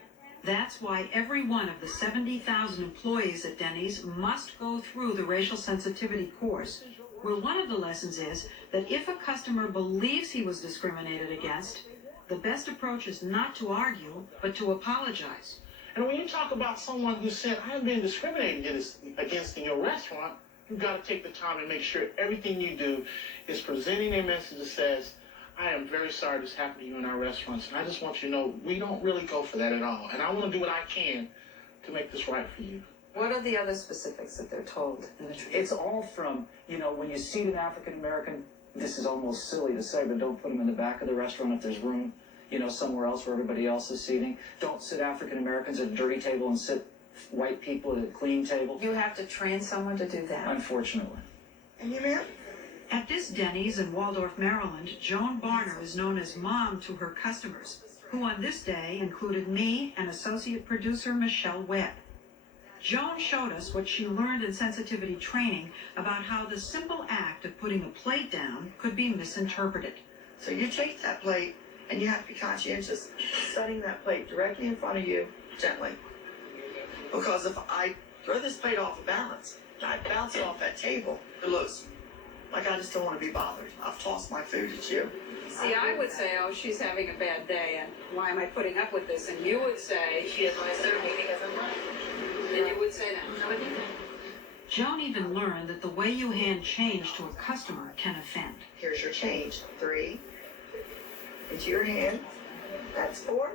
That's why every one of the 70,000 employees at Denny's must go through the racial sensitivity course, where one of the lessons is that if a customer believes he was discriminated against, the best approach is not to argue, but to apologize. And when you talk about someone who said, I'm being discriminated against in your restaurant, you've got to take the time and make sure everything you do is presenting a message that says, I am very sorry this happened to you in our restaurants, and I just want you to know we don't really go for that at all. And I want to do what I can to make this right for you. What are the other specifics that they're told in the training? It's all from, when you seat an African American, this is almost silly to say, but don't put them in the back of the restaurant if there's room, somewhere else where everybody else is seating. Don't sit African Americans at a dirty table and sit white people at a clean table. You have to train someone to do that. Unfortunately. And you, ma'am? At this Denny's in Waldorf, Maryland, Joan Barner is known as Mom to her customers, who on this day included me and associate producer Michelle Webb. Joan showed us what she learned in sensitivity training about how the simple act of putting a plate down could be misinterpreted. So you take that plate and you have to be conscientious, setting that plate directly in front of you, gently. Because if I throw this plate off of balance, and I bounce it off that table, it looks like I just don't want to be bothered. I've tossed my food at you. See, I would say, oh, she's having a bad day, and why am I putting up with this? And you would say, she doesn't want to serve me because I'm right. And you would say that. I would do that. Joan even learned that the way you hand change to a customer can offend. Here's your change. 3 into your hand. That's 4,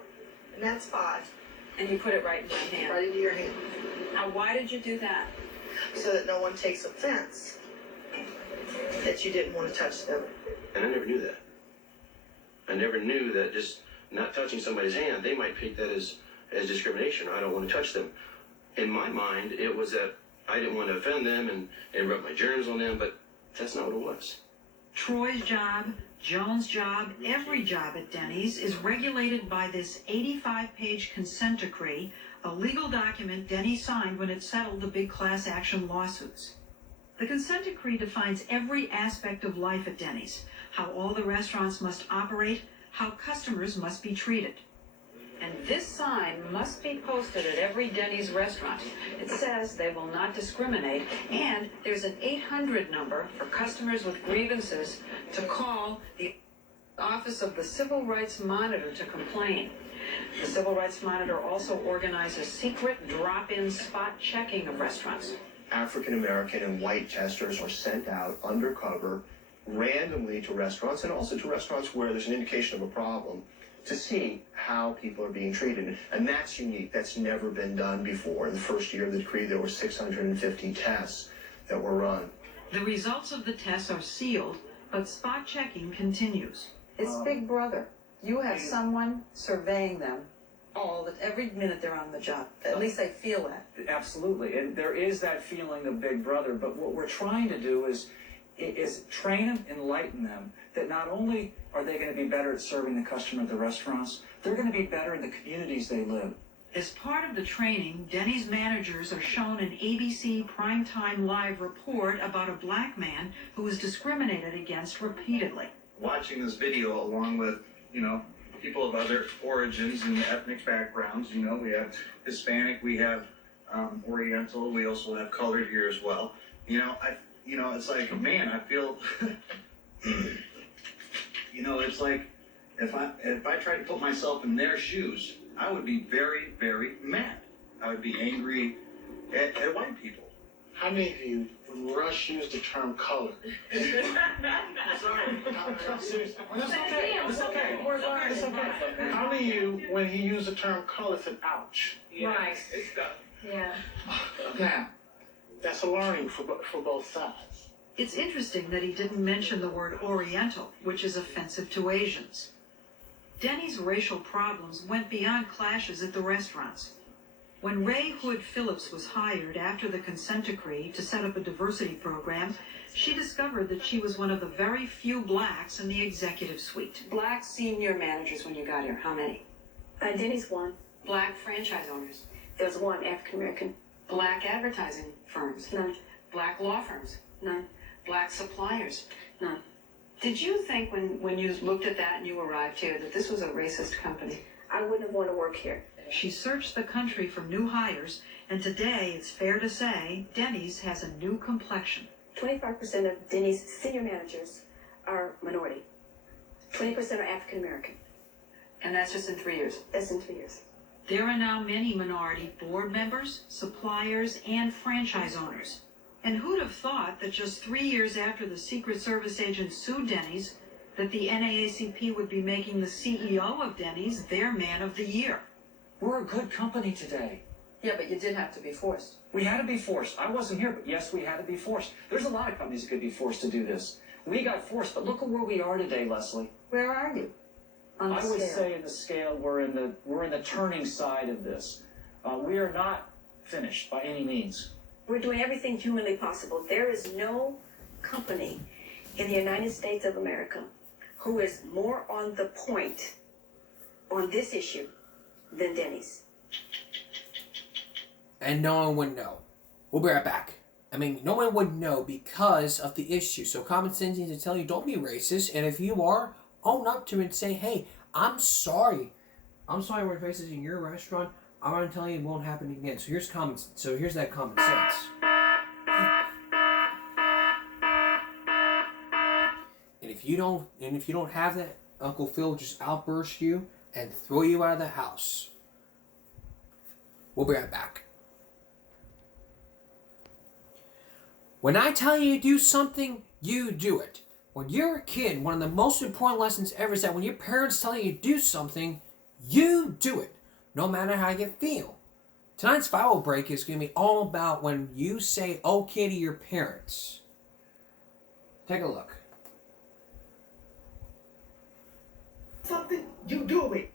and that's 5. And you put it right in my hand. Right into your hand. Now, why did you do that? So that no one takes offense that you didn't want to touch them. And I never knew that. I never knew that just not touching somebody's hand, they might take that as discrimination. I don't want to touch them. In my mind, it was that I didn't want to offend them and rub my germs on them, but that's not what it was. Troy's job, Joan's job, every job at Denny's is regulated by this 85-page consent decree, a legal document Denny's signed when it settled the big class action lawsuits. The consent decree defines every aspect of life at Denny's, how all the restaurants must operate, how customers must be treated. And this sign must be posted at every Denny's restaurant. It says they will not discriminate, and there's an 800 number for customers with grievances to call the Office of the Civil Rights Monitor to complain. The Civil Rights Monitor also organizes secret drop-in spot checking of restaurants. African American and white testers are sent out undercover randomly to restaurants, and also to restaurants where there's an indication of a problem, to see how people are being treated. And that's unique. That's never been done before. In the first year of the decree, there were 650 tests that were run. The results of the tests are sealed, but spot checking continues. It's Big Brother. You have someone surveying them every minute they're on the job. At least they feel that. Absolutely. And there is that feeling of Big Brother, but what we're trying to do is train them, enlighten them, that not only are they going to be better at serving the customer at the restaurants, they're going to be better in the communities they live. As part of the training, Denny's managers are shown an ABC primetime live report about a black man who was discriminated against repeatedly. Watching this video along with, people of other origins and ethnic backgrounds, we have Hispanic, we have Oriental, we also have colored here as well. It's like, man, I feel, it's like if I tried to put myself in their shoes, I would be very, very mad. I would be angry at white people. How many of you, when Rush used the term color? Sorry. Seriously. It's okay. It's okay. It's okay. How many of you, when he used the term color, said, ouch? Right. Yeah. Now, that's a learning for both sides. It's interesting that he didn't mention the word Oriental, which is offensive to Asians. Denny's racial problems went beyond clashes at the restaurants. When Ray Hood Phillips was hired after the consent decree to set up a diversity program, she discovered that she was one of the very few blacks in the executive suite. Black senior managers when you got here, how many? Denny's 1. Black franchise owners? There's 1 African American. Black advertising firms? None. Black law firms? None. Black suppliers? None. Did you think when you looked at that and you arrived here that this was a racist company? I wouldn't have wanted to work here. She searched the country for new hires, and today it's fair to say Denny's has a new complexion. 25% of Denny's senior managers are minority. 20% are African American. And that's just in 3 years. That's in 3 years. There are now many minority board members, suppliers, and franchise owners. And who'd have thought that just 3 years after the Secret Service agent sued Denny's, that the NAACP would be making the CEO of Denny's their man of the year? We're a good company today. Yeah, but you did have to be forced. We had to be forced. I wasn't here, but yes, we had to be forced. There's a lot of companies that could be forced to do this. We got forced, but look at where we are today, Leslie. Where are you? I would say in the scale, we're in the turning side of this. We are not finished by any means. We're doing everything humanly possible. There is no company in the United States of America who is more on the point on this issue than Denny's. And no one would know. We'll be right back. I mean, no one would know because of the issue. So common sense needs to tell you, don't be racist. And if you are, own up to it and say, hey, I'm sorry. I'm sorry we're racist in your restaurant. I want to tell you it won't happen again. So here's that common sense. And if you don't have that, Uncle Phil will just outburst you and throw you out of the house. We'll be right back. When I tell you to do something, you do it. When you're a kid, one of the most important lessons ever is that when your parents tell you to do something, you do it, no matter how you feel. Tonight's Bible break is going to be all about when you say okay to your parents. Take a look. Something, you do it.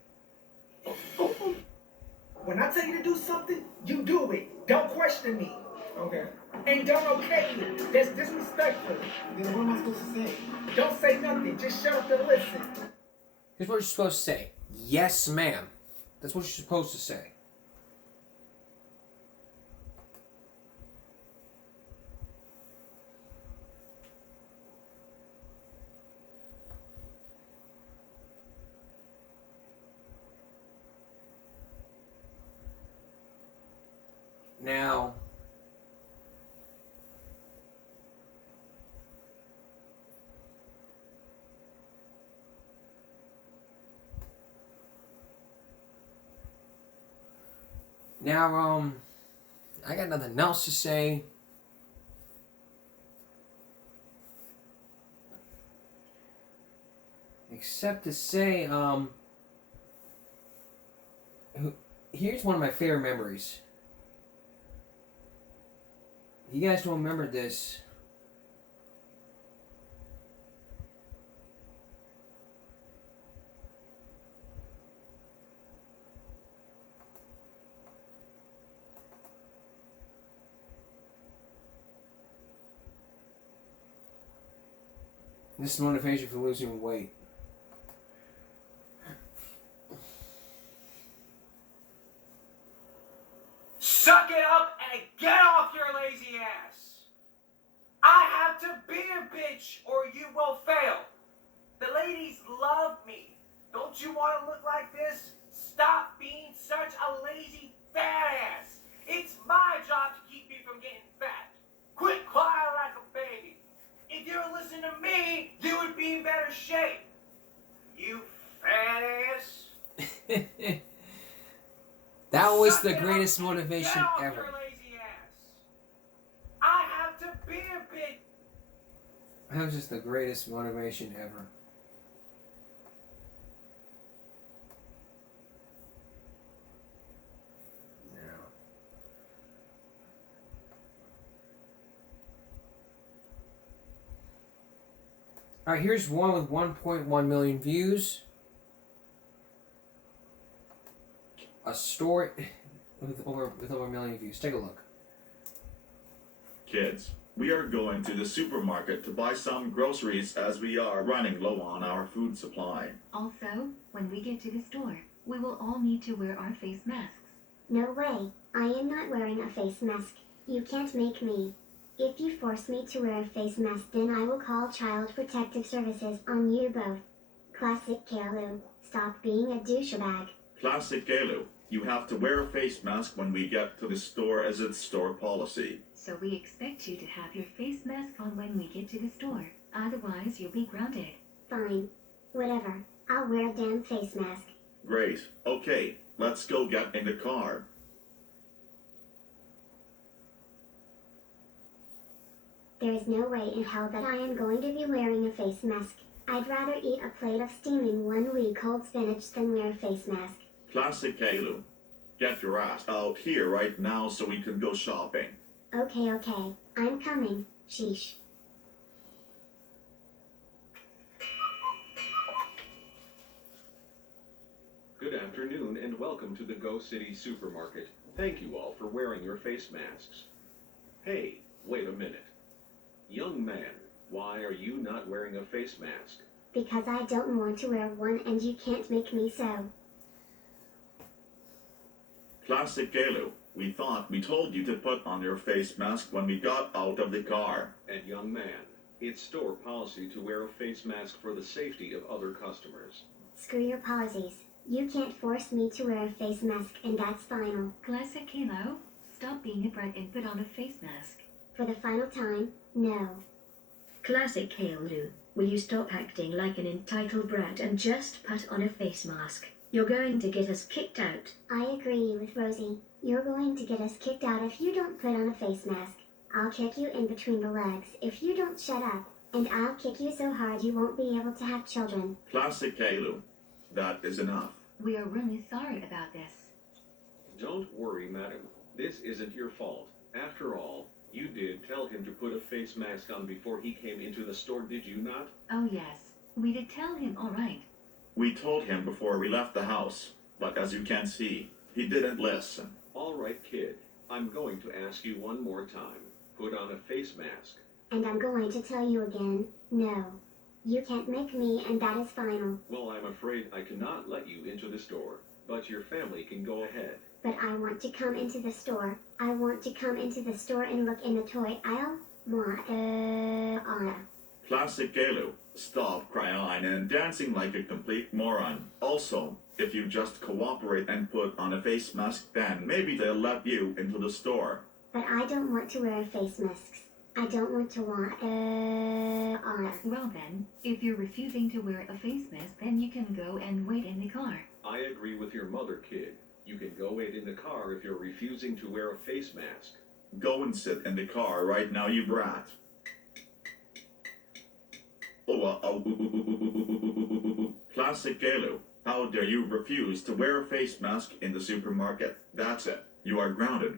When I tell you to do something, you do it. Don't question me. Okay. And don't okay me. That's disrespectful. Then what am I supposed to say? Don't say nothing. Just shut up and listen. Here's what you're supposed to say. Yes, ma'am. That's what you're supposed to say. Now, I got nothing else to say. Except to say, here's one of my favorite memories. You guys don't remember this. This is motivation for losing weight. Suck it up and get off your lazy ass. I have to be a bitch or you will fail. The ladies love me. Don't you want to look like this? Stop being such a lazy fat ass. It's my job to keep you from getting fat. Quit crying like a baby. If you would listen to me, you would be in better shape. You fat ass. That was the greatest motivation ever. I have to be a bitch. That was just the greatest motivation ever. Alright, here's one with 1.1 million views. A story with over a million views. Take a look. Kids, we are going to the supermarket to buy some groceries as we are running low on our food supply. Also, when we get to the store, we will all need to wear our face masks. No way. I am not wearing a face mask. You can't make me. If you force me to wear a face mask, then I will call Child Protective Services on you both. Classic Kalu. Stop being a douchebag. Classic Galu, you have to wear a face mask when we get to the store as it's store policy. So we expect you to have your face mask on when we get to the store. Otherwise, you'll be grounded. Fine. Whatever. I'll wear a damn face mask. Great. Okay, let's go get in the car. There is no way in hell that I am going to be wearing a face mask. I'd rather eat a plate of steaming 1 week old spinach than wear a face mask. Classic Caillou. Get your ass out here right now so we can go shopping. Okay, okay. I'm coming. Sheesh. Good afternoon and welcome to the Go City Supermarket. Thank you all for wearing your face masks. Hey, wait a minute. Young man, why are you not wearing a face mask? Because I don't want to wear one and you can't make me so. Classic Caillou. We thought we told you to put on your face mask when we got out of the car. And young man, it's store policy to wear a face mask for the safety of other customers. Screw your policies. You can't force me to wear a face mask, and that's final. Classic Kilo, stop being a brat and put on a face mask. For the final time, no. Classic Caillou, will you stop acting like an entitled brat and just put on a face mask? You're going to get us kicked out. I agree with Rosie. You're going to get us kicked out if you don't put on a face mask. I'll kick you in between the legs if you don't shut up. And I'll kick you so hard you won't be able to have children. Classic Caillou. That is enough. We are really sorry about this. Don't worry, madam. This isn't your fault. After all, you did tell him to put a face mask on before he came into the store, did you not? Oh yes, we did tell him, all right. We told him before we left the house, but as you can see, he didn't listen. All right, kid. I'm going to ask you one more time. Put on a face mask. And I'm going to tell you again, no. You can't make me, and that is final. Well, I'm afraid I cannot let you into the store, but your family can go ahead. But I want to come into the store. I want to come into the store and look in the toy aisle. Classic Caillou. Stop crying and dancing like a complete moron. Also, if you just cooperate and put on a face mask, then maybe they'll let you into the store. But I don't want to wear a face mask. I don't want to Well then, if you're refusing to wear a face mask, then you can go and wait in the car. I agree with your mother, kid. You can go wait in the car if you're refusing to wear a face mask. Go and sit in the car right now, you brat. Classic Caillou. How dare you refuse to wear a face mask in the supermarket? That's it. You are grounded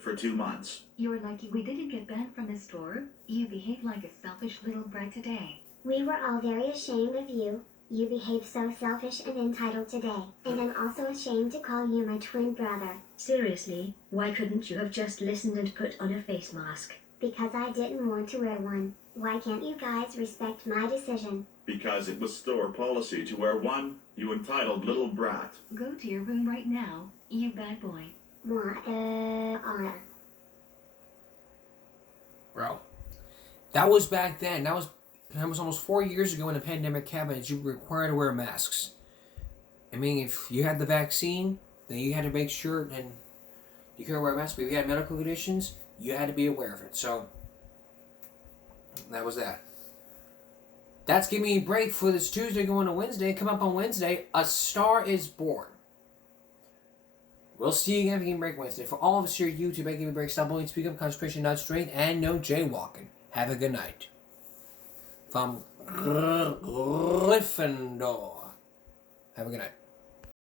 for 2 months. You're lucky we didn't get banned from the store. You behaved like a selfish little brat today. We were all very ashamed of you. You behaved so selfish and entitled today. And I'm also ashamed to call you my twin brother. Seriously, why couldn't you have just listened and put on a face mask? Because I didn't want to wear one. Why can't you guys respect my decision? Because it was store policy to wear one, you entitled little brat. Go to your room right now, you bad boy. Bro, that was back then. That was almost 4 years ago when the pandemic happened. You were required to wear masks. I mean, if you had the vaccine, then you had to make sure and you could wear a mask. But if you had medical conditions, you had to be aware of it. So that was that. That's giving me a break for this Tuesday going to Wednesday. Come up on Wednesday, A Star is Born. We'll see you again for Game Break Wednesday. For all of us here at YouTube at Game Break, stop bullying, speak up, concentration, not straight, and no jaywalking. Have a good night. From Gryffindor. Have a good night.